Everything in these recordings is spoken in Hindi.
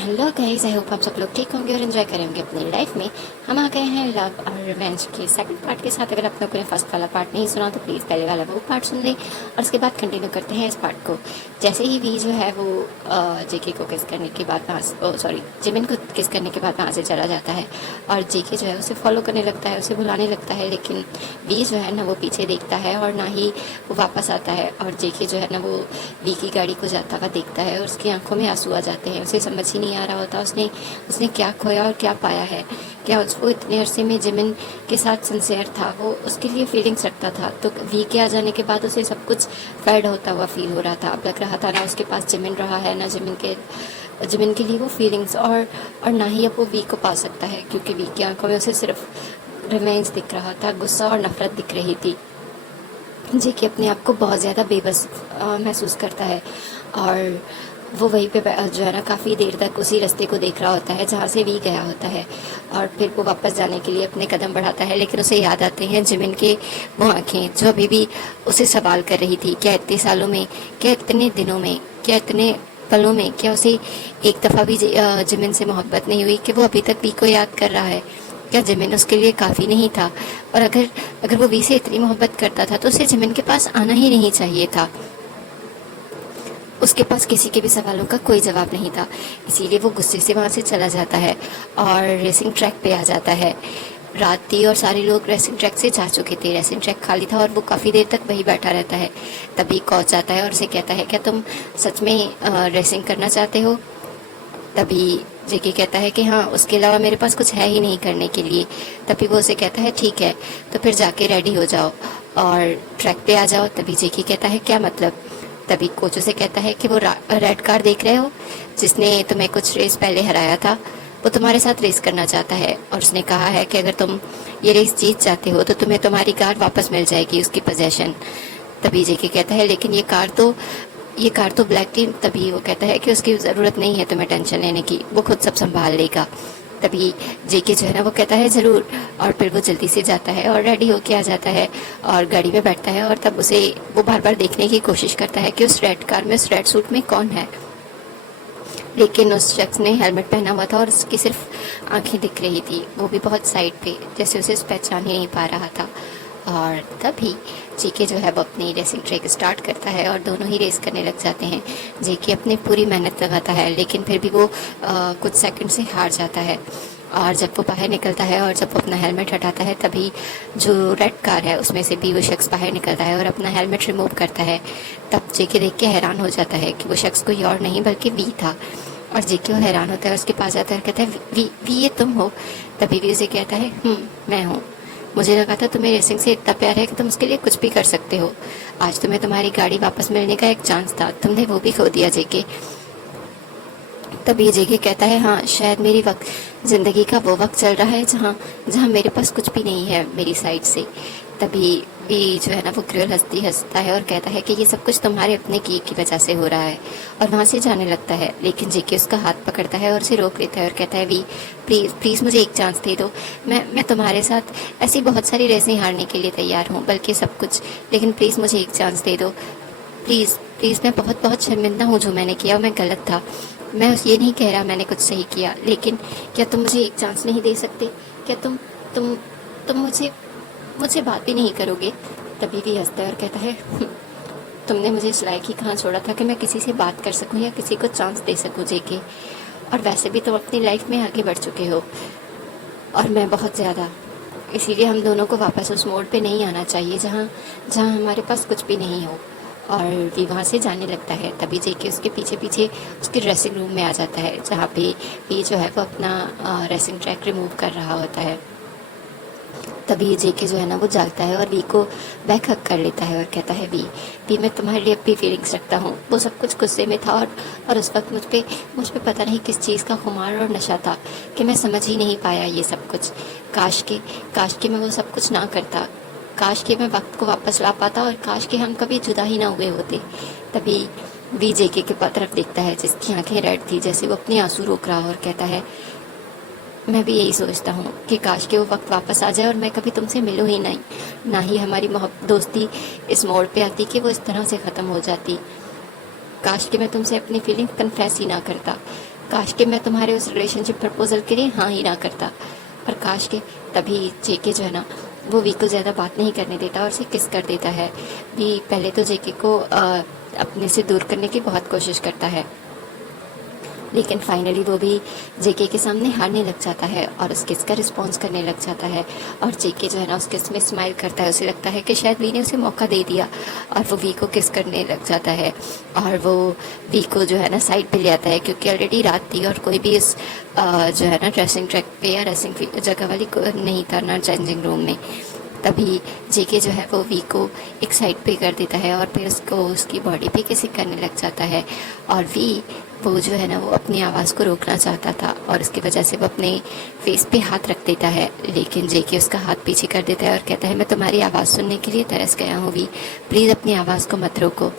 हेलो गाइस, आई होप आप सब लोग ठीक होंगे और एंजॉय करेंगे अपनी लाइफ में। हम आ गए हैं लव और रिवेंज के सेकंड पार्ट के साथ। अगर आप लोगों ने फर्स्ट वाला पार्ट नहीं सुना तो प्लीज़ पहले वाला वो पार्ट सुन लें और उसके बाद कंटिन्यू करते हैं इस पार्ट को। जैसे ही वी जो है वो जेके को किस करने के बाद वहाँ सॉरी जिमिन को किस करने के बाद वहाँ से चला जाता है और जेके जो है उसे फॉलो करने लगता है, उसे बुलाने लगता है। लेकिन वी जो है ना वो पीछे देखता है और ना ही वो वापस आता है। और जेके जो है ना वो वी की गाड़ी को जाता हुआ देखता है और उसकी आंखों में आंसू आ जाते हैं। उसे समझ ही नहीं आ रहा होता उसने उसने क्या खोया और क्या पाया है। क्या वो इतने अरसे में जिमिन के साथ सिंसियर था, वो उसके लिए फीलिंग्स रखता था, तो वी के आ जाने के बाद उसे सब कुछ फेड होता हुआ फील हो रहा था। अब लग रहा था ना उसके पास जिमिन रहा है ना जिमिन के लिए वो फीलिंग्स, और ना ही अब वो वी को पा सकता है, क्योंकि वी की आंखों में उसे सिर्फ रिवेंज दिख रहा था, गुस्सा और नफरत दिख रही थी। जेके अपने आप को बहुत ज़्यादा बेबस महसूस करता है और वो वहीं पे जो है ना काफ़ी देर तक उसी रास्ते को देख रहा होता है जहाँ से वी गया होता है। और फिर वो वापस जाने के लिए अपने कदम बढ़ाता है, लेकिन उसे याद आते हैं जिमिन के वो आँखें जो अभी भी उसे सवाल कर रही थी। क्या इतने सालों में, क्या इतने दिनों में, क्या इतने पलों में, क्या उसे एक दफ़ा भी जिमिन से मोहब्बत नहीं हुई कि वो अभी तक वी को याद कर रहा है? क्या जिमिन उसके लिए काफ़ी नहीं था? और अगर अगर वो वी से इतनी मोहब्बत करता था तो उसे जिमिन के पास आना ही नहीं चाहिए था। उसके पास किसी के भी सवालों का कोई जवाब नहीं था, इसीलिए वो गुस्से से वहाँ से चला जाता है और रेसिंग ट्रैक पे आ जाता है। रात थी और सारे लोग रेसिंग ट्रैक से जा चुके थे। रेसिंग ट्रैक खाली था और वो काफ़ी देर तक वहीं बैठा रहता है। तभी कोच आता है और उसे कहता है, क्या तुम सच में रेसिंग करना चाहते हो? तभी जेके कहता है कि हाँ, उसके अलावा मेरे पास कुछ है ही नहीं करने के लिए। तभी वो उसे कहता है ठीक है, तो फिर जाके रेडी हो जाओ और ट्रैक पे आ जाओ। तभी जेके कहता है क्या मतलब? तभी कोच उसे कहता है कि वो रेड कार देख रहे हो, जिसने तुम्हें कुछ रेस पहले हराया था, वो तुम्हारे साथ रेस करना चाहता है। और उसने कहा है कि अगर तुम ये रेस जीत जाते हो तो तुम्हें तुम्हारी कार वापस मिल जाएगी, उसकी पोजेशन। तभी जेके कहता है लेकिन ये कार तो ब्लैक टीम। तभी वो कहता है कि उसकी ज़रूरत नहीं है तुम्हें टेंशन लेने की, वो खुद सब संभाल लेगा। तभी जेके जो है ना वो कहता है ज़रूर, और फिर वो जल्दी से जाता है और रेडी होके आ जाता है और गाड़ी में बैठता है। और तब उसे वो बार बार देखने की कोशिश करता है कि उस रेड कार में, उस रेड सूट में कौन है, लेकिन उस शख्स ने हेलमेट पहना हुआ था और उसकी सिर्फ आंखें दिख रही थी, वो भी बहुत साइड पे, जैसे उसे पहचान ही नहीं पा रहा था। और तभी जेके जो है वो अपनी रेसिंग ट्रैक स्टार्ट करता है और दोनों ही रेस करने लग जाते हैं। जेके अपनी पूरी मेहनत लगाता है, लेकिन फिर भी वो कुछ सेकंड से हार जाता है। और जब वो बाहर निकलता है और जब वो अपना हेलमेट हटाता है, तभी जो रेड कार है उसमें से भी वो शख्स बाहर निकलता है और अपना हेलमेट रिमूव करता है। तब जेके देख के हैरान हो जाता है कि वो शख्स कोई और नहीं बल्कि वी था। और जेके वो हैरान होता है, उसके पास जाता है और कहता है वी ये तुम हो? तभी वी उसे कहता है मैं हूँ। मुझे लगा था तुम्हें रेसिंग से इतना प्यार है कि तुम उसके लिए कुछ भी कर सकते हो। आज तुम्हें तुम्हारी गाड़ी वापस मिलने का एक चांस था, तुमने वो भी खो दिया जेके। तभी जेके कहता है हाँ, शायद मेरी ज़िंदगी का वो वक्त चल रहा है जहाँ जहाँ मेरे पास कुछ भी नहीं है मेरी साइड से। तभी भी जो है ना वो क्रूअल हंसता है और कहता है कि ये सब कुछ तुम्हारे अपने किए की वजह से हो रहा है, और वहाँ से जाने लगता है। लेकिन जेके उसका हाथ पकड़ता है और उसे रोक लेता है और कहता है वी प्लीज़ प्लीज़ मुझे एक चांस दे दो। मैं तुम्हारे साथ ऐसी बहुत सारी रेसें हारने के लिए तैयार हूँ, बल्कि सब कुछ, लेकिन प्लीज़ मुझे एक चांस दे दो। प्लीज़ प्लीज़, मैं बहुत बहुत शर्मिंदा हूँ जो मैंने किया, मैं गलत था। मैं ये नहीं कह रहा मैंने कुछ सही किया, लेकिन क्या तुम मुझे एक चांस नहीं दे सकते? क्या तुम तुम मुझे मुझसे बात भी नहीं करोगे? तभी भी हंसता है और कहता है तुमने मुझे इस लायक ही कहाँ छोड़ा था कि मैं किसी से बात कर सकूँ या किसी को चांस दे सकूँ जेके। और वैसे भी तुम अपनी लाइफ में आगे बढ़ चुके हो और मैं बहुत ज़्यादा, इसीलिए हम दोनों को वापस उस मोड़ पे नहीं आना चाहिए जहाँ जहाँ हमारे पास कुछ भी नहीं हो। और वी वहाँ से जाने लगता है। तभी जेके उसके पीछे पीछे उसके ड्रेसिंग रूम में आ जाता है, जहाँ पे वी जो है वो अपना रेसिंग ट्रैक रिमूव कर रहा होता है। तभी जेके जो है ना वो जागता है और वी को बैक हक कर लेता है और कहता है वी मैं तुम्हारे लिए अब भी फीलिंग्स रखता हूँ। वो सब कुछ गुस्से में था और उस वक्त मुझ पे पता नहीं किस चीज़ का खुमार और नशा था कि मैं समझ ही नहीं पाया ये सब कुछ। काश के मैं वो सब कुछ ना करता, काश के मैं वक्त को वापस ला पाता, और काश के हम कभी जुदा ही ना हुए होते। तभी वी जेके के तरफ देखता है जिसकी आंखें रेड थी, जैसे वो अपने आंसू रोक रहा और कहता है मैं भी यही सोचता हूँ कि काश के वो वक्त वापस आ जाए और मैं कभी तुमसे मिलूँ ही नहीं, ना ही हमारी दोस्ती इस मोड़ पे आती कि वो इस तरह से ख़त्म हो जाती। काश कि मैं तुमसे अपनी फीलिंग कन्फेस ही ना करता, काश कि मैं तुम्हारे उस रिलेशनशिप प्रपोजल के लिए हाँ ही ना करता, पर काश के। तभी जेके जो है ना वो वी को ज़्यादा बात नहीं करने देता और उसे किस कर देता है। वी पहले तो जेके को अपने से दूर करने की बहुत कोशिश करता है, लेकिन फाइनली वो भी जेके के सामने हारने लग जाता है और उस किस का रिस्पॉन्स करने लग जाता है। और जेके जो है ना उस किस में स्माइल करता है, उसे लगता है कि शायद वी ने उसे मौका दे दिया, और वो वी को किस करने लग जाता है। और वो वी को जो है ना साइड पे ले आता है, क्योंकि ऑलरेडी रात थी और कोई भी इस जो है ना ड्रेसिंग ट्रैक पे या ड्रेसिंग जगह वाली नहीं था ना चेंजिंग रूम में। तभी जेके जो है वो वी को एक साइड पे कर देता है और फिर उसको उसकी बॉडी पे किसी करने लग जाता है। और वी वो जो है ना वो अपनी आवाज़ को रोकना चाहता था और उसकी वजह से वो अपने फेस पे हाथ रख देता है, लेकिन जेके उसका हाथ पीछे कर देता है और कहता है मैं तुम्हारी आवाज़ सुनने के लिए तरस गया हूँ वी, प्लीज़ अपनी आवाज़ को मत रोको।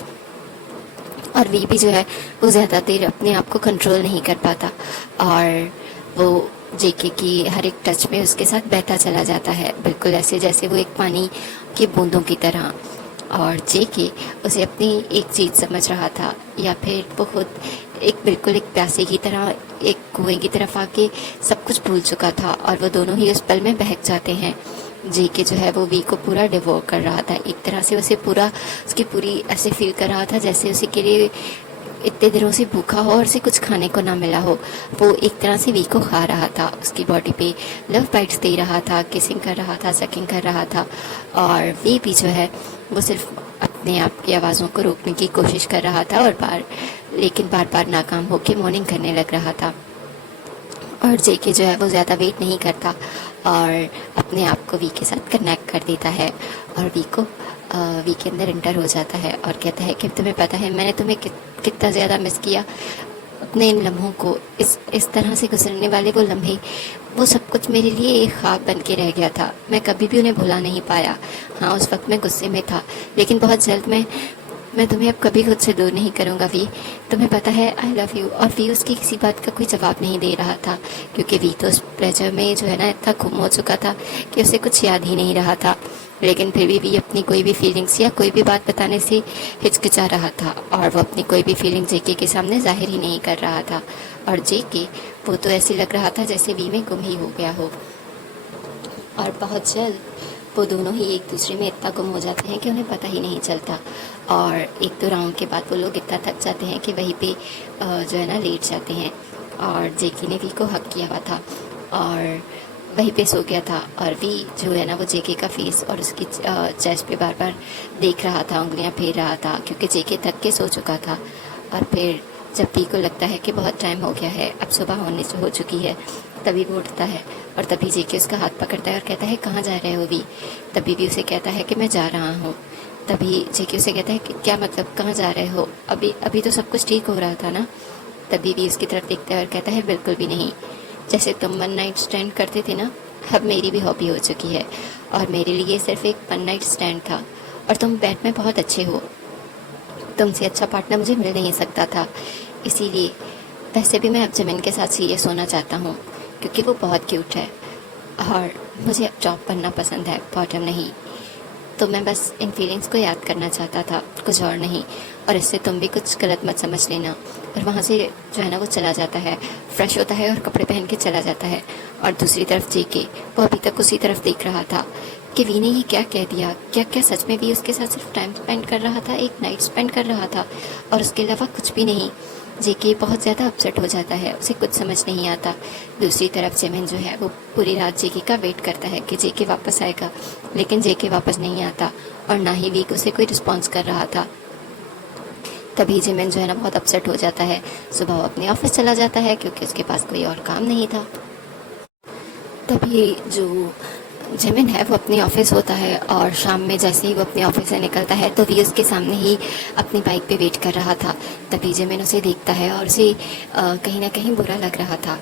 और वी भी जो है वो ज़्यादा देर अपने आप को कंट्रोल नहीं कर पाता और वो जेके की हर एक टच में उसके साथ बहता चला जाता है, बिल्कुल ऐसे जैसे वो एक पानी की बूंदों की तरह। और जेके उसे अपनी एक चीज़ समझ रहा था, या फिर वो खुद एक बिल्कुल एक प्यासे की तरह एक कुएं की तरफ आके सब कुछ भूल चुका था, और वो दोनों ही उस पल में बहक जाते हैं। जेके जो है वो वी को पूरा डिवोर कर रहा था, एक तरह से उसे पूरा उसकी पूरी ऐसे फील कर रहा था जैसे उसे के लिए इतने दिनों से भूखा हो और उसे कुछ खाने को ना मिला हो। वो एक तरह से वी को खा रहा था, उसकी बॉडी पे लव बाइट्स दे रहा था, किसिंग कर रहा था, सकिंग कर रहा था। और वी भी जो है वो सिर्फ अपने आप की आवाज़ों को रोकने की कोशिश कर रहा था और लेकिन बार बार नाकाम होकर मॉर्निंग करने लग रहा था। और जेके जो है वो ज़्यादा वेट नहीं करता और अपने आप को वी के साथ कनेक्ट कर देता है और वी को वी के अंदर इंटर हो जाता है और कहता है कि तुम्हें पता है मैंने तुम्हें कितना ज़्यादा मिस किया, अपने इन लम्हों को, इस तरह से गुजरने वाले वो लम्हे, वो सब कुछ मेरे लिए एक ख्वाब बन के रह गया था, मैं कभी भी उन्हें भुला नहीं पाया। हाँ उस वक्त मैं गुस्से में था, लेकिन बहुत जल्द मैं तुम्हें अब कभी खुद से दूर नहीं करूँगा वी, तुम्हें पता है आई लव यू। और वी उसकी किसी बात का कोई जवाब नहीं दे रहा था, क्योंकि वी तो उस प्लेजर में जो है ना इतना गुम हो चुका था कि उसे कुछ याद ही नहीं रहा था। लेकिन फिर भी वी अपनी कोई भी फीलिंग्स या कोई भी बात बताने से हिचकिचा रहा था और वो अपनी कोई भी फीलिंग जेके के सामने जाहिर ही नहीं कर रहा था। और जेके वो तो ऐसे लग रहा था जैसे वी में गुम ही हो गया हो। और बहुत जल्द वो दोनों ही एक दूसरे में इतना गुम हो जाते हैं कि उन्हें पता ही नहीं चलता। और एक दो राउंड के बाद वो लोग इतना थक जाते हैं कि वहीं पे जो है ना लेट जाते हैं। और जेके ने वी को हक किया हुआ था और वहीं पे सो गया था। और वी जो है ना वो जेके का फेस और उसकी चेस्ट पे बार बार देख रहा था, उंगलियां फेर रहा था, क्योंकि जेके थक के सो चुका था। और फिर जब वी को लगता है कि बहुत टाइम हो गया है, अब सुबह होने से हो चुकी है, तभी वो उठता है और तभी जेके उसका हाथ पकड़ता है और कहता है कहाँ जा रहे हो वी। तभी भी उसे कहता है कि मैं जा रहा हूँ। तभी जेके उसे कहता है कि क्या मतलब कहाँ जा रहे हो, अभी अभी तो सब कुछ ठीक हो रहा था ना। तभी भी उसकी तरफ देखता है और कहता है बिल्कुल भी नहीं, जैसे तुम वन नाइट स्टैंड करते थे ना, अब मेरी भी हॉबी हो चुकी है और मेरे लिए सिर्फ एक वन नाइट स्टैंड था। और तुम बैट में बहुत अच्छे हो, तुमसे अच्छा पार्टनर मुझे मिल नहीं सकता था, इसीलिए वैसे भी मैं अब जमीन के साथ सीरियस होना चाहता हूँ, क्योंकि वो बहुत क्यूट है और मुझे अब जॉब करना पसंद है, बॉटम नहीं। तो मैं बस इन फीलिंग्स को याद करना चाहता था, कुछ और नहीं। और इससे तुम भी कुछ गलत मत समझ लेना। और वहाँ से जो है ना वो चला जाता है, फ्रेश होता है और कपड़े पहन के चला जाता है। और दूसरी तरफ जेके वो अभी तक उसी तरफ देख रहा था कि वी ने ये क्या कह दिया, क्या क्या सच में वी उसके साथ सिर्फ टाइम स्पेंड कर रहा था, एक नाइट स्पेंड कर रहा था और उसके अलावा कुछ भी नहीं। जेके बहुत ज़्यादा अपसेट हो जाता है, उसे कुछ समझ नहीं आता। दूसरी तरफ जेमिन जो है वो पूरी रात जेके का वेट करता है कि जेके वापस आएगा, लेकिन जेके वापस नहीं आता और ना ही वी उसे कोई रिस्पॉन्स कर रहा था। तभी जेमिन जो है ना बहुत अपसेट हो जाता है। सुबह वो अपने ऑफिस चला जाता है क्योंकि उसके पास कोई और काम नहीं था। तभी जो जेमिन है वो अपनी ऑफिस होता है और शाम में जैसे ही वो अपने ऑफिस से निकलता है तो वी उसके सामने ही अपनी बाइक पे वेट कर रहा था। तभी जेमिन उसे देखता है और उसे कहीं ना कहीं बुरा लग रहा था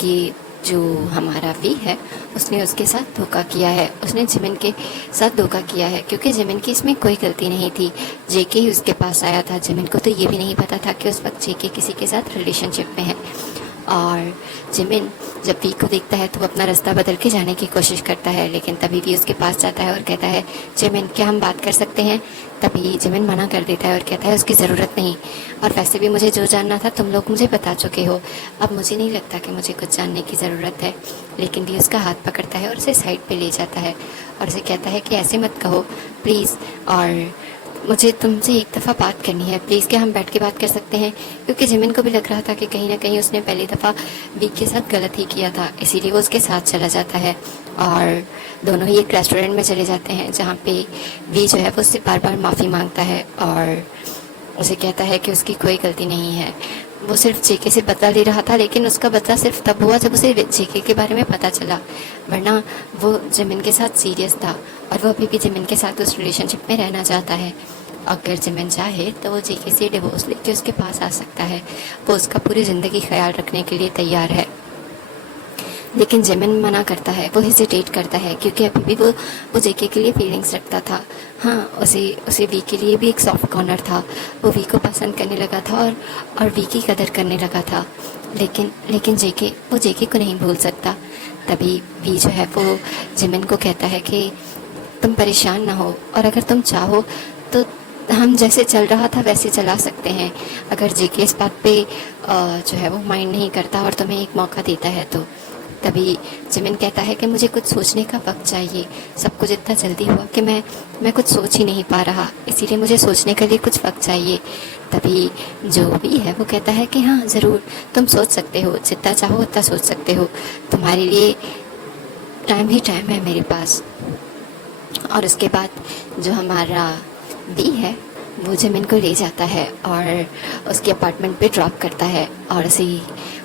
कि जो हमारा वी है उसने उसके साथ धोखा किया है, उसने जेमिन के साथ धोखा किया है, क्योंकि जेमिन की इसमें कोई गलती नहीं थी। जेके ही उसके पास आया था, जेमिन को तो ये भी नहीं पता था कि उस वक्त जेके किसी के साथ रिलेशनशिप में है। और जेमिन जब वी को देखता है तो वो अपना रास्ता बदल के जाने की कोशिश करता है, लेकिन तभी वी उसके पास जाता है और कहता है, जिमिन क्या हम बात कर सकते हैं? तभी जिमिन मना कर देता है और कहता है उसकी ज़रूरत नहीं, और वैसे भी मुझे जो जानना था तुम लोग मुझे बता चुके हो, अब मुझे नहीं लगता कि मुझे कुछ जानने की ज़रूरत है। लेकिन वी उसका हाथ पकड़ता है और उसे साइड पे ले जाता है और उसे कहता है कि ऐसे मत कहो प्लीज़, और मुझे तुमसे एक दफ़ा बात करनी है, प्लीज़ क्या हम बैठ के बात कर सकते हैं? क्योंकि जिमिन को भी लग रहा था कि कहीं ना कहीं उसने पहली दफ़ा वी के साथ गलत ही किया था, इसीलिए वो उसके साथ चला जाता है और दोनों ही एक रेस्टोरेंट में चले जाते हैं जहाँ पे वी जो है वो उससे बार बार माफ़ी मांगता है और उसे कहता है कि उसकी कोई गलती नहीं है, वो सिर्फ जेके से बदला ले रहा था, लेकिन उसका बदला सिर्फ तब हुआ जब उसे जेके के बारे में पता चला, वरना वो जिमिन के साथ सीरियस था और वो अभी भी जिमिन के साथ उस रिलेशनशिप में रहना चाहता है। अगर जिमिन चाहे तो वो जेके से डिवोर्स लेके उसके पास आ सकता है, वो उसका पूरी ज़िंदगी ख्याल रखने के लिए तैयार है। लेकिन जिमिन मना करता है, वो हेजिटेट करता है क्योंकि अभी भी वो जेके के लिए फीलिंग्स रखता था। हाँ, उसे उसे वी के लिए भी एक सॉफ्ट कॉर्नर था, वो वी को पसंद करने लगा था और वी की कदर करने लगा था। लेकिन जेके को नहीं भूल सकता। तभी वी जो है वो जिमिन को कहता है कि तुम परेशान ना हो, और अगर तुम चाहो तो हम जैसे चल रहा था वैसे चला सकते हैं, अगर जेके इस बात पे जो है वो माइंड नहीं करता और तुम्हें एक मौका देता है तो। तभी जिमिन कहता है कि मुझे कुछ सोचने का वक्त चाहिए, सब कुछ इतना जल्दी हुआ कि मैं कुछ सोच ही नहीं पा रहा, इसीलिए मुझे सोचने के लिए कुछ वक्त चाहिए। तभी जो भी है वो कहता है कि हाँ ज़रूर, तुम सोच सकते हो, जितना चाहो उतना सोच सकते हो, तुम्हारे लिए टाइम ही टाइम है मेरे पास। और उसके बाद जो हमारा वी है वो जिमिन को ले जाता है और उसके अपार्टमेंट पे ड्रॉप करता है और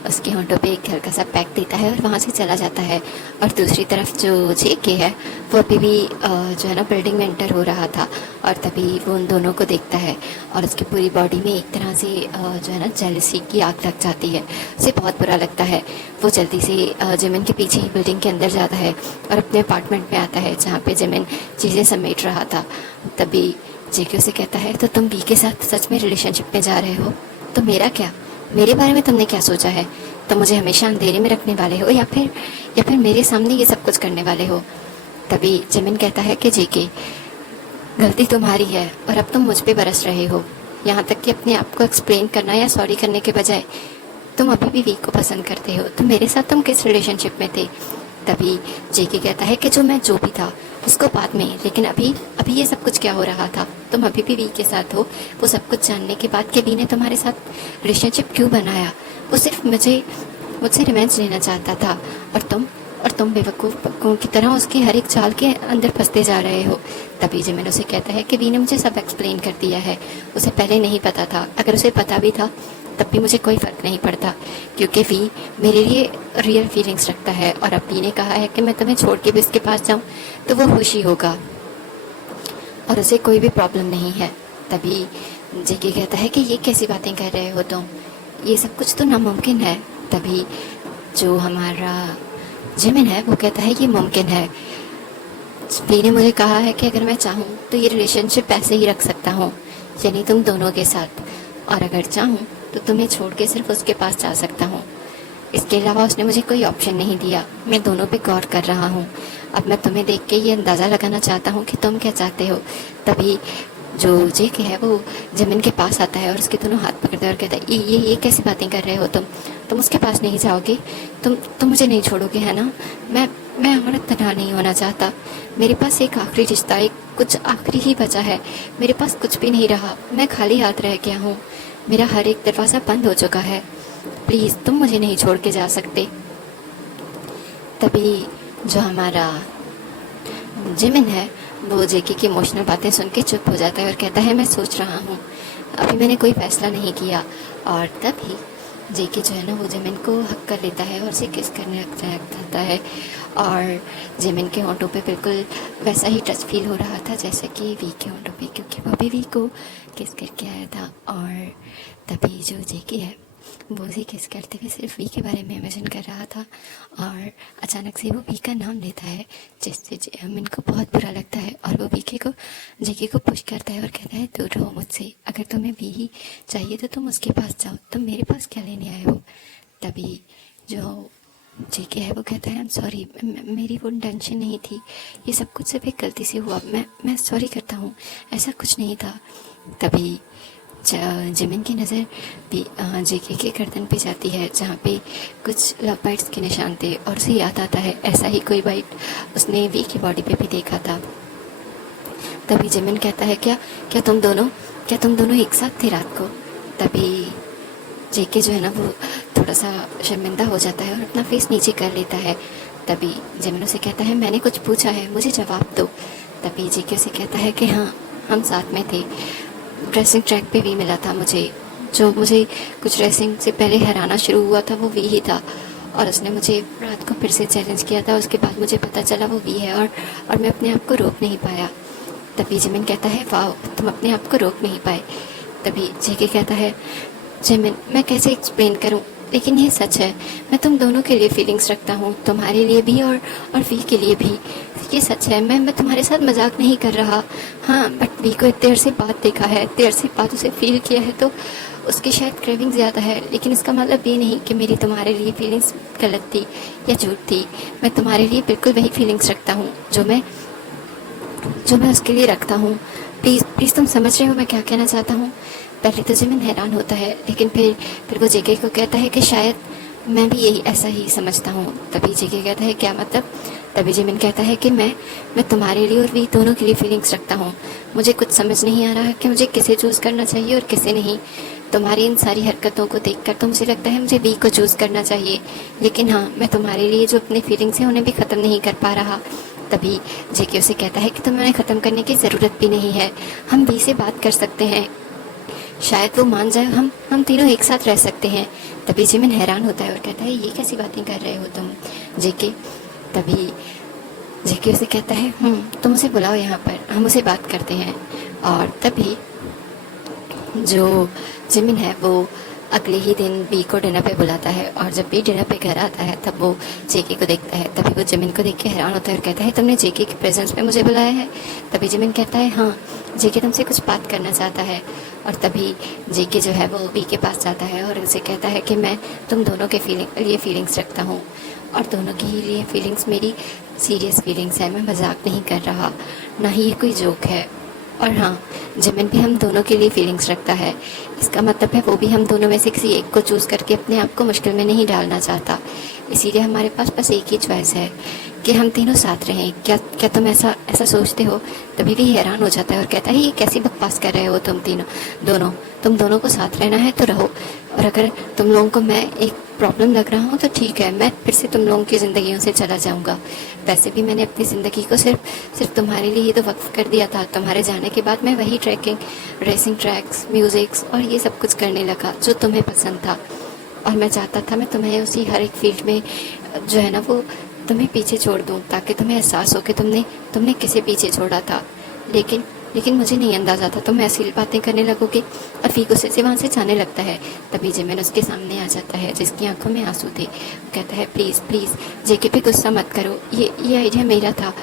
उसके होंठों पे एक हल्का सा पैक देता है और वहाँ से चला जाता है। और दूसरी तरफ जो जेके है वो अभी भी जो है ना बिल्डिंग में एंटर हो रहा था, और तभी वो उन दोनों को देखता है और उसकी पूरी बॉडी में एक तरह से जो है ना जेलसी की आग लग जाती है, उसे बहुत बुरा लगता है। वो जल्दी से जिमिन के पीछे ही बिल्डिंग के अंदर जाता है और अपने अपार्टमेंट में आता है जहाँ पे जिमिन चीज़ें समेट रहा था। तभी जेके उसे कहता है, तो तुम वी के साथ सच में रिलेशनशिप में जा रहे हो? तो मेरा क्या, मेरे बारे में तुमने क्या सोचा है? तुम मुझे हमेशा अंधेरे में रखने वाले हो या फिर मेरे सामने ये सब कुछ करने वाले हो? तभी जिमिन कहता है कि जेके, गलती तुम्हारी है और अब तुम मुझ पे बरस रहे हो, यहाँ तक कि अपने आप को एक्सप्लेन करना या सॉरी करने के बजाय तुम अभी भी वी को पसंद करते हो, तो मेरे साथ तुम किस रिलेशनशिप में थे? तभी जेके कहता है कि जो भी था उसको बाद में, लेकिन अभी ये सब कुछ क्या हो रहा था? तुम अभी भी वी के साथ हो, वो सब कुछ जानने के बाद कि वी ने तुम्हारे साथ रिलेशनशिप क्यों बनाया? वो सिर्फ मुझसे रिवेंज लेना चाहता था, और तुम बेवकूफ़ों की तरह उसकी हर एक चाल के अंदर फंसते जा रहे हो। तभी जिमिन उसे कहता है कि वी ने मुझे सब एक्सप्लेन कर दिया है, उसे पहले नहीं पता था, अगर उसे पता भी था तब भी मुझे कोई फ़र्क नहीं पड़ता, क्योंकि वी मेरे लिए रियल फीलिंग्स रखता है, और अब वी ने कहा है कि मैं तुम्हें छोड़ के भी उसके पास जाऊं तो वो खुशी होगा और उसे कोई भी प्रॉब्लम नहीं है। तभी जेके कहता है कि ये कैसी बातें कर रहे हो तुम, ये सब कुछ तो नामुमकिन है। तभी जो हमारा जिमिन है वो कहता है ये मुमकिन है, वी ने मुझे कहा है कि अगर मैं चाहूँ तो ये रिलेशनशिप ऐसे ही रख सकता हूँ, यानी तुम दोनों के साथ, और अगर चाहूँ तो तुम्हें छोड़ के सिर्फ उसके पास जा सकता हूँ। इसके अलावा उसने मुझे कोई ऑप्शन नहीं दिया, मैं दोनों पे गौर कर रहा हूँ। अब मैं तुम्हें देख के ये अंदाज़ा लगाना चाहता हूँ कि तुम क्या चाहते हो। तभी जो जेके है वो जिमिन के पास आता है और उसके दोनों हाथ पकड़ता है और कहता है, ये कैसी बातें कर रहे हो तुम उसके पास नहीं जाओगे, तुम मुझे नहीं छोड़ोगे है ना? मैं औरत तनहा नहीं होना चाहता, मेरे पास एक आखिरी रिश्ता, एक कुछ आखिरी ही बचा है, मेरे पास कुछ भी नहीं रहा, मैं खाली हाथ रह गया हूँ, मेरा हर एक दरवाज़ा बंद हो चुका है, प्लीज़ तुम मुझे नहीं छोड़ के जा सकते। तभी जो हमारा जिमिन है वो जेके की इमोशनल बातें सुन के चुप हो जाता है और कहता है, मैं सोच रहा हूँ, अभी मैंने कोई फैसला नहीं किया। और तभी जेके जो है ना वो जिमिन को हक कर लेता है और उसे किस करने लग जाता है, और जिमिन के होंठों पे बिल्कुल वैसा ही टच फील हो रहा था जैसे कि वी के होंठों पे, क्योंकि वो भी वी को किस करके आया था। और तभी जो जेके है वो उसे किस करते हुए सिर्फ वी के बारे में इमेजिन कर रहा था, और अचानक से वो वी का नाम लेता है जिससे जिमिन को बहुत बुरा लगता है, और वो जेके को पुश करता है और कहता है, दूर रहो मुझसे, अगर तुम्हें वी ही चाहिए तो तुम उसके पास जाओ, तुम मेरे पास क्या लेने आए हो? तभी जो जेके है वो कहता है आई एम सॉरी, मेरी वो इंटेंशन नहीं थी, ये सब कुछ सिर्फ एक गलती से हुआ, मैं सॉरी करता हूँ, ऐसा कुछ नहीं था। तभी जिमिन की नज़र भी जेके के गर्दन पे जाती है जहाँ पे कुछ लव बाइट्स के निशान थे, और उसे याद आता है ऐसा ही कोई बाइट उसने वी की बॉडी पे भी देखा था। तभी जिमिन कहता है क्या तुम दोनों एक साथ थे रात को। तभी जेके जो है ना वो थोड़ा सा शर्मिंदा हो जाता है और अपना फेस नीचे कर लेता है। तभी जिमिन उसे कहता है मैंने कुछ पूछा है, मुझे जवाब दो। तभी जेके उसे कहता है कि हाँ, हम साथ में थे, रेसिंग ट्रैक पे भी मिला था मुझे, जो मुझे कुछ रेसिंग से पहले हराना शुरू हुआ था वो वी ही था, और उसने मुझे रात को फिर से चैलेंज किया था। उसके बाद मुझे पता चला वो वी है, और मैं अपने आप को रोक नहीं पाया। तभी जिमिन कहता है वाह, तुम अपने आप को रोक नहीं पाए। तभी जेके कहता है जिमिन, मैं कैसे एक्सप्लेन करूं, लेकिन ये सच है, मैं तुम दोनों के लिए फीलिंग्स रखता हूँ, तुम्हारे लिए भी और वी के लिए भी। ये सच है, मैं तुम्हारे साथ मजाक नहीं कर रहा। हाँ, बट वी को देर से बाद देखा है, देर से बाद उसे फील किया है, तो उसकी शायद क्रेविंग ज़्यादा है, लेकिन इसका मतलब ये नहीं कि मेरी तुम्हारे लिए फीलिंग्स गलत थी या झूठ थी। मैं तुम्हारे लिए बिल्कुल वही फीलिंग्स रखता हूँ जो मैं उसके लिए रखता हूँ। प्लीज़ प्लीज़, तुम समझ रहे हो मैं क्या कहना चाहता हूँ। पहले तो जिमिन हैरान होता है, लेकिन फिर वो जेके को कहता है कि शायद मैं भी यही ऐसा ही समझता हूँ। तभी जेके कहता है क्या मतलब। तभी जिमिन कहता है कि मैं तुम्हारे लिए और वी दोनों के लिए फीलिंग्स रखता हूँ। मुझे कुछ समझ नहीं आ रहा है कि मुझे किसे चूज़ करना चाहिए और किसे नहीं। तुम्हारी इन सारी हरकतों को देखकर तो मुझे लगता है मुझे वी को चूज़ करना चाहिए, लेकिन हाँ, मैं तुम्हारे लिए जो अपने फीलिंग्स हैं उन्हें भी ख़त्म नहीं कर पा रहा। तभी जेके उसे कहता है कि तुम्हें उन्हें ख़त्म करने की ज़रूरत भी नहीं है, हम वी से बात कर सकते हैं, शायद वो मान जाए, हम तीनों एक साथ रह सकते हैं। तभी जिमिन हैरान होता है और कहता है ये कैसी बातें कर रहे हो तुम जेके। तभी जेके उसे कहता है तुम उसे बुलाओ यहाँ पर, हम उसे बात करते हैं। और तभी जो जिमिन है वो अगले ही दिन वी को डिनर पे बुलाता है, और जब वी डिनर पे घर आता है तब वो जेके को देखता है। तभी वो जिमिन को देख के हैरान होता है और कहता है तुमने जेके के प्रेजेंस में मुझे बुलाया है। तभी जिमिन कहता है हाँ, जेके तुमसे कुछ बात करना चाहता है। और तभी जेके जो है वो वी के पास जाता है और उसे कहता है कि मैं तुम दोनों के लिए फीलिंग्स रखता हूँ, और दोनों के ही लिए फीलिंग्स मेरी सीरियस फीलिंग्स है, मैं मजाक नहीं कर रहा, ना ही ये कोई जोक है। और हाँ, जिमिन भी हम दोनों के लिए फीलिंग्स रखता है, इसका मतलब है वो भी हम दोनों में से किसी एक को चूज़ करके अपने आप को मुश्किल में नहीं डालना चाहता। इसीलिए हमारे पास बस एक ही चॉइस है कि हम तीनों साथ रहें। क्या तुम ऐसा सोचते हो। तभी भी हैरान हो जाता है और कहता है ये कैसी बकवास कर रहे हो तुम तुम दोनों को साथ रहना है तो रहो, और अगर तुम लोगों को मैं एक प्रॉब्लम लग रहा हूँ तो ठीक है, मैं फिर से तुम लोगों की ज़िंदगियों से चला जाऊँगा। वैसे भी मैंने अपनी ज़िंदगी को सिर्फ तुम्हारे लिए ही तो वक्फ कर दिया था। तुम्हारे जाने के बाद मैं वही रेसिंग ट्रैक्स, म्यूज़िक्स और ये सब कुछ करने लगा जो तुम्हें पसंद था, और मैं चाहता था मैं तुम्हें उसी हर एक फील्ड में जो है ना वो तुम्हें पीछे छोड़ दूँ, ताकि तुम्हें एहसास हो कि तुमने किसे पीछे छोड़ा था। लेकिन मुझे नहीं अंदाज़ा था तुम ऐसी बातें करने लगोगे। और वी गुस्से से वहाँ से जाने लगता है। तभी जिमिन उसके सामने आ जाता है जिसकी आंखों में आंसू थे। वो कहता है प्लीज़ प्लीज़ जेके पे गुस्सा मत करो, ये आइडिया मेरा था,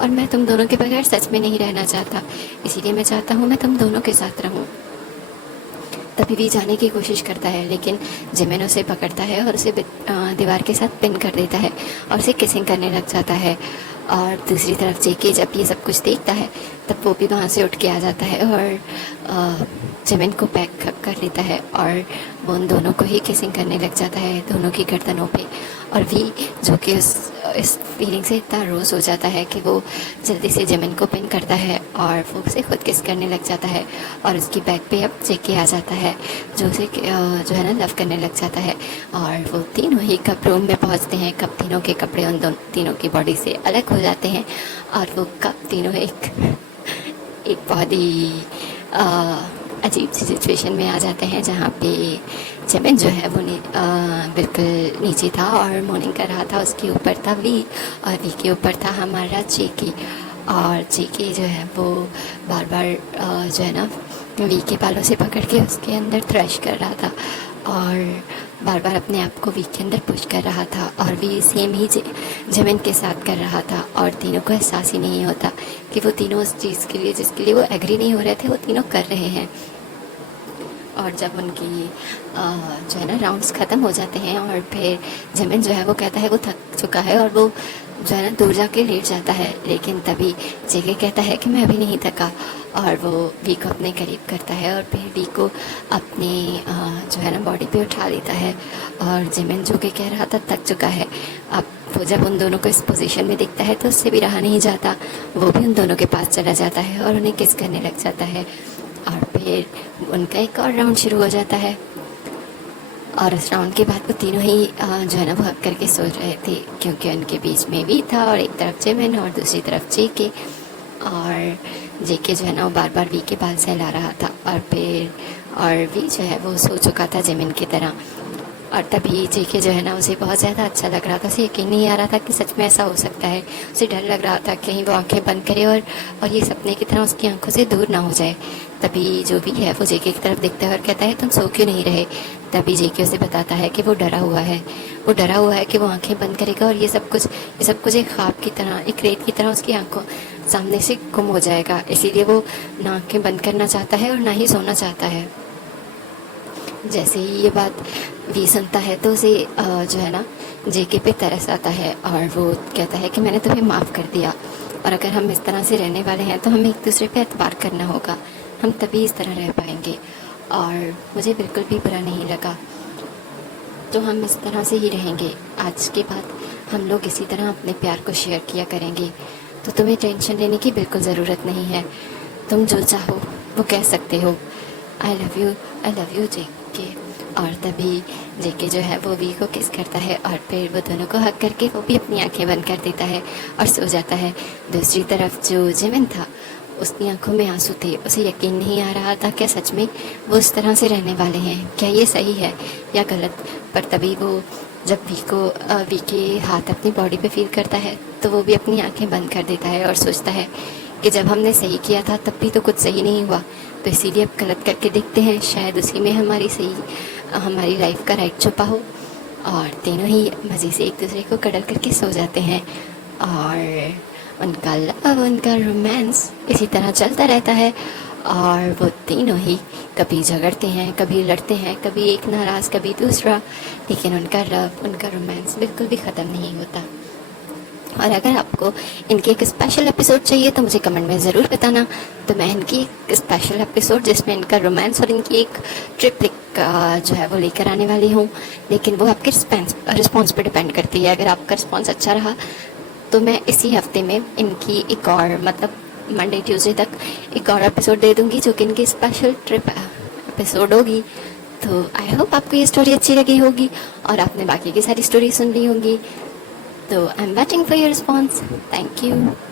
और मैं तुम दोनों के बगैर सच में नहीं रहना चाहता, इसीलिए मैं चाहता हूँ मैं तुम दोनों के साथ रहूँ। तभी भी जाने की कोशिश करता है, लेकिन जिमिन उसे पकड़ता है और उसे दीवार के साथ पिन कर देता है और उसे किसिंग करने लग जाता है। और दूसरी तरफ जेके जब ये सब कुछ देखता है तब वो भी वहाँ से उठ के आ जाता है और जिमिन को पैक कर लेता है, और वो उन दोनों को ही किसिंग करने लग जाता है, दोनों की गर्दनों पे। और वी जो कि इस फीलिंग से इतना रोज़ हो जाता है कि वो जल्दी से जिमिन को पिन करता है और वो उसे खुद किस करने लग जाता है, और उसकी बैक पे अब जेके आ जाता है जो उसे जो है ना लव करने लग जाता है। और वो तीनों ही कब रूम में पहुंचते हैं, कब तीनों के कपड़े उन तीनों की बॉडी से अलग हो जाते हैं, और वो कब तीनों एक बहुत ही अजीब सी सिचुएशन में आ जाते हैं जहाँ पे जिमिन जो है वो बिल्कुल नीचे था और मॉर्निंग कर रहा था, उसके ऊपर था वी और वी के ऊपर था हमारा जेके। और जेके जो है वो बार बार जो है ना वी के बालों से पकड़ के उसके अंदर थ्रैश कर रहा था और बार बार अपने आप को वी के अंदर पुश कर रहा था, और वी सेम ही जिमिन के साथ कर रहा था। और तीनों को एहसास ही नहीं होता कि वो तीनों उस चीज़ के लिए जिसके लिए वो एग्री नहीं हो रहे थे वो तीनों कर रहे हैं। और जब उनकी जो है ना राउंड्स ख़त्म हो जाते हैं और फिर जिमिन जो है वो कहता है वो थक चुका है और वो जो है ना दूर जाके लेट जाता है, लेकिन तभी जेके कहता है कि मैं अभी नहीं थका, और वो वी को अपने करीब करता है और फिर वी को अपनी जो है ना बॉडी पे उठा लेता है। और जिमिन जो कि कह रहा था थक चुका है, अब वो जब उन दोनों को इस पोजीशन में देखता है तो उससे भी रहा नहीं जाता, वो भी उन दोनों के पास चला जाता है और उन्हें किस करने लग जाता है। और फिर उनका एक और राउंड शुरू हो जाता है और उस राउंड के बाद वो तीनों ही जो है ना वो हक करके सोच रहे थे, क्योंकि उनके बीच में वी था और एक तरफ जिमिन और दूसरी तरफ जेके। और जेके जो है ना वो बार बार वी के बाल सहला रहा था और वी जो है वो सो चुका था जिमिन की तरह। और तभी जेके जो है ना उसे बहुत ज़्यादा अच्छा लग रहा था, उसे यकीन नहीं आ रहा था कि सच में ऐसा हो सकता है। उसे डर लग रहा था कहीं वो आंखें बंद करे और ये सपने की तरह उसकी आंखों से दूर ना हो जाए। तभी जो भी है वो जेके की तरफ देखता है और कहता है तुम सो क्यों नहीं रहे। तभी जेके उसे बताता है कि वो डरा हुआ है कि वो आंखें बंद करेगा और ये सब कुछ एक ख्वाब की तरह, एक रेत की तरह उसकी आंखों सामने से गुम हो जाएगा, इसीलिए वो ना आंखें बंद करना चाहता है और ना ही सोना चाहता है। जैसे ही ये बात वी सुनता है तो उसे जो है ना जेके पे तरस आता है और वो कहता है कि मैंने तुम्हें माफ़ कर दिया, और अगर हम इस तरह से रहने वाले हैं तो हमें एक दूसरे पे एतबार करना होगा, हम तभी इस तरह रह पाएंगे। और मुझे बिल्कुल भी बुरा नहीं लगा, तो हम इस तरह से ही रहेंगे। आज के बाद हम लोग इसी तरह अपने प्यार को शेयर किया करेंगे, तो तुम्हें टेंशन लेने की बिल्कुल ज़रूरत नहीं है। तुम जो चाहो वो कह सकते हो। आई लव यू जेके। और तभी जेके जो है वो वी को किस करता है और फिर वो दोनों को हक करके वो भी अपनी आंखें बंद कर देता है और सो जाता है। दूसरी तरफ जो जिमिन था उसकी आंखों में आंसू थे, उसे यकीन नहीं आ रहा था क्या सच में वो इस तरह से रहने वाले हैं, क्या ये सही है या गलत। पर तभी वो जब वी के हाथ अपनी बॉडी पे फील करता है तो वो भी अपनी आंखें बंद कर देता है और सोचता है कि जब हमने सही किया था तब भी तो कुछ सही नहीं हुआ, तो इसीलिए अब गलत करके देखते हैं, शायद उसी में हमारी लाइफ का राइट छुपा हो। और तीनों ही मज़े से एक दूसरे को कडल करके सो जाते हैं और उनका लव, उनका रोमांस इसी तरह चलता रहता है। और वो तीनों ही कभी झगड़ते हैं, कभी लड़ते हैं, कभी एक नाराज़ कभी दूसरा, लेकिन उनका लव, उनका रोमांस बिल्कुल भी ख़त्म नहीं होता। और अगर आपको इनकी एक स्पेशल एपिसोड चाहिए तो मुझे कमेंट में ज़रूर बताना, तो मैं इनकी एक स्पेशल एपिसोड जिसमें इनका रोमांस और इनकी एक ट्रिप जो है वो लेकर आने वाली हूँ। लेकिन वो आपके रिस्पॉन्स पे डिपेंड करती है। अगर आपका रिस्पॉन्स अच्छा रहा तो मैं इसी हफ्ते में इनकी एक और मतलब मंडे ट्यूसडे तक एक और एपिसोड दे दूँगी जो कि इनकी स्पेशल ट्रिप एपिसोड होगी। तो आई होप आपको ये स्टोरी अच्छी लगी होगी और आपने बाकी की सारी स्टोरी सुन ली होंगी। So I'm waiting for your response. Thank you.